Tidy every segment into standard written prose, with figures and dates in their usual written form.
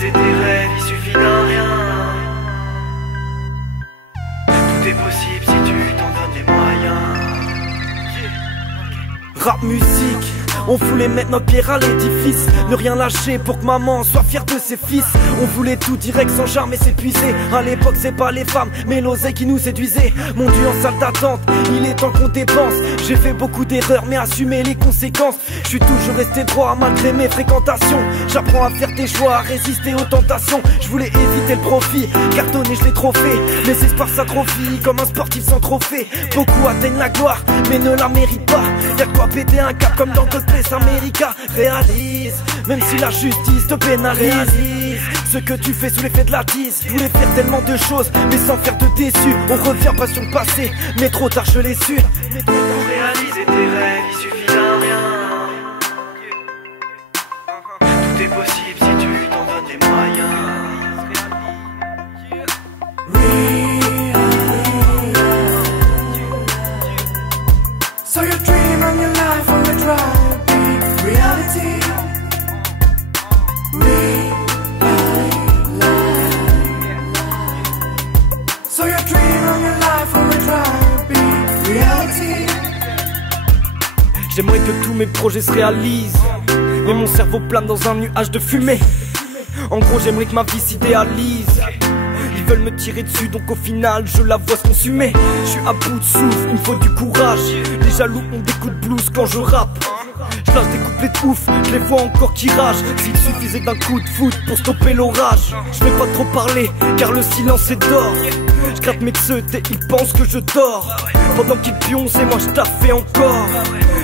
réaliser tes rêves, il suffit d'un rien. Tout est possible si tu t'en donnes les moyens. Rap musique, on voulait mettre notre pierre à l'édifice, ne rien lâcher pour que maman soit fière de ses fils. On voulait tout direct sans jamais s'épuiser. À l'époque c'est pas les femmes mais l'oseille qui nous séduisait. Mon Dieu en salle d'attente, il est temps qu'on dépense. J'ai fait beaucoup d'erreurs mais assumer les conséquences. Je suis toujours resté droit malgré mes fréquentations. J'apprends à faire des choix, à résister aux tentations. Je voulais éviter le profit, cartonner je l'ai trop fait. Mes espoirs s'atrophient comme un sportif sans trophée. Beaucoup atteignent la gloire mais ne la méritent pas. Y'a quoi péter un cap comme dans Godbless America. Réalise, même si la justice te pénalise, ce que tu fais sous l'effet de la tisse. Je voulais faire tellement de choses mais sans faire de déçus. On revient pas sur le passé mais trop tard je l'ai su. Pour réaliser tes rêves, il suffit d'un rien. Tout est possible si tu t'en donnes les moyens. So your dream and your life on the drive be reality. So your dream and your life on the drive be reality. J'aimerais que tous mes projets se réalisent, mais mon cerveau plane dans un nuage de fumée. En gros j'aimerais que ma vie s'idéalise. Ils veulent me tirer dessus donc au final je la vois se consumer. Je suis à bout de souffle, il me faut du courage. Les jaloux ont des coups de blues quand je rappe. Je lâche des couplets de ouf, je les vois encore qui ragent. S'il suffisait d'un coup de foot pour stopper l'orage. Je vais pas trop parler car le silence est d'or. Je gratte mes pseuds et ils pensent que je dors. Pendant qu'ils pioncent et moi je taffais encore.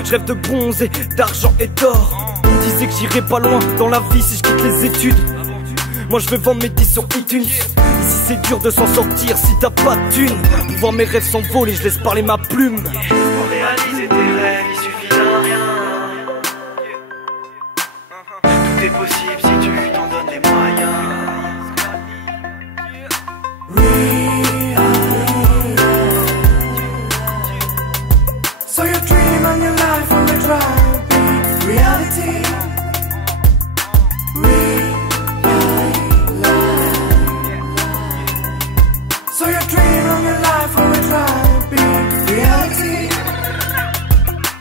Je rêve de bronzer, d'argent et d'or. On me disait que j'irais pas loin dans la vie si je quitte les études. Moi je vais vendre mes 10 sur iTunes. Ici c'est dur de s'en sortir si t'as pas de thunes. Pour voir mes rêves s'envoler, je laisse parler ma plume. Pour réaliser tes rêves, il suffit d'un rien. Tout est possible si tu t'en donnes les moyens. So your dream and your life on the drive be reality. So your dream and your life on the drive be reality.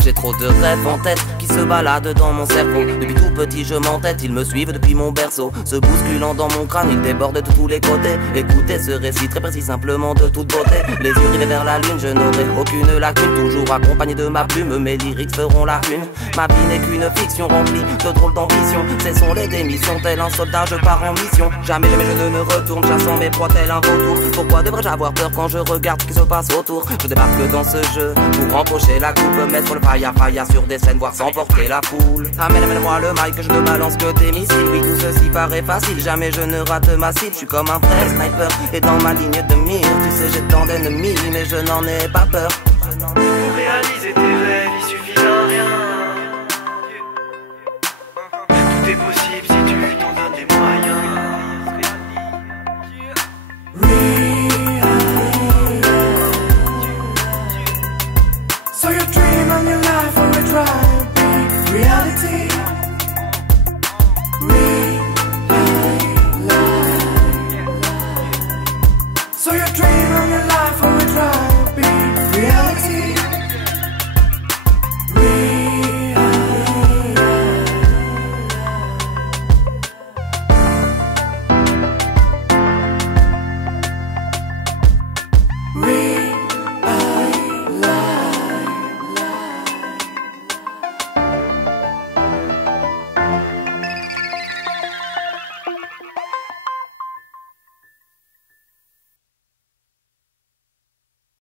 J'ai trop de rêves en tête qui se baladent dans mon cerveau. Depuis tout petit je m'entête, ils me suivent depuis mon berceau. Se bousculant dans mon crâne, ils débordent de tous les côtés. Écoutez ce récit très précis, simplement de toute beauté. Les yeux rivés vers la lune, je n'aurai aucune lacune. Toujours accompagné de ma plume, mes lyrics feront la une. Ma vie n'est qu'une fiction remplie de drôles d'ambitions. Cessons les démissions, tel un soldat je pars en mission. Jamais je ne me retourne, chassant mes proies tel un vautour. Pourquoi devrais-je avoir peur quand je regarde ce qui se passe autour? Je débarque dans ce jeu pour empocher la coupe, mettre le faya sur des scènes, voir s'emporter la foule. Amène-moi le mic, je ne balance que des missiles. Oui, tout ceci paraît facile, jamais je ne rate ma cible. Je suis comme un vrai sniper et dans ma ligne de mire. Tu sais, j'ai tant d'ennemis, mais je n'en ai pas peur. Pour réaliser tes